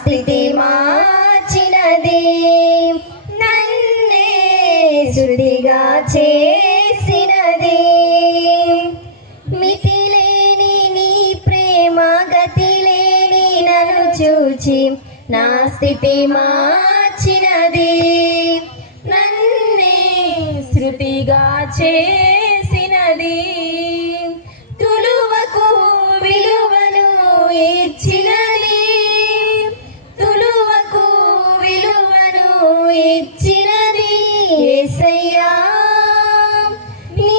స్థితి మార్చినది, నన్నే శృతిగా చేసినది. మితిలేని నీ ప్రేమ గతిలేని నన్ను చూచి నా స్థితి మార్చినది, నన్నే శృతిగా చేసినది. తులువకు విలువను ఇచ్చినది, తులువకు విలువను ఇచ్చినది. యేసయ్యా నీ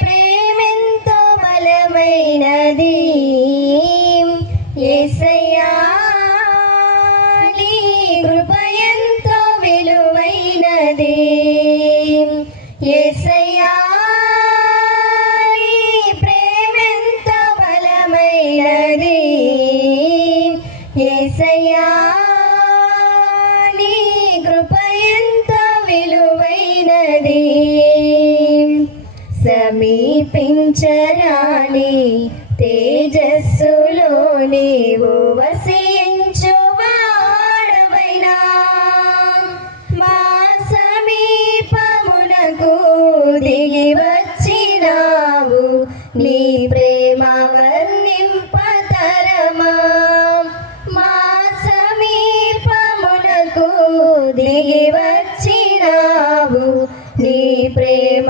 ప్రేమెంతో బలమైనది, యేసయ్యా నీ కృప ఎంతో విలువైనది. యేసయ్యా నీ ప్రేమెంతో బలమైనది, యేసయ్యా నీ కృప ఎంతో విలువైనది. సమీపించరాని తేజస్సులో నీవు వసించువాడవైనా, మా సమీపమునకు దిగి వచ్చినావు, నీ ప్రేమ వర్ణింపతరమా. మా సమీపమునకు దిగి వచ్చినావు, నీ ప్రేమ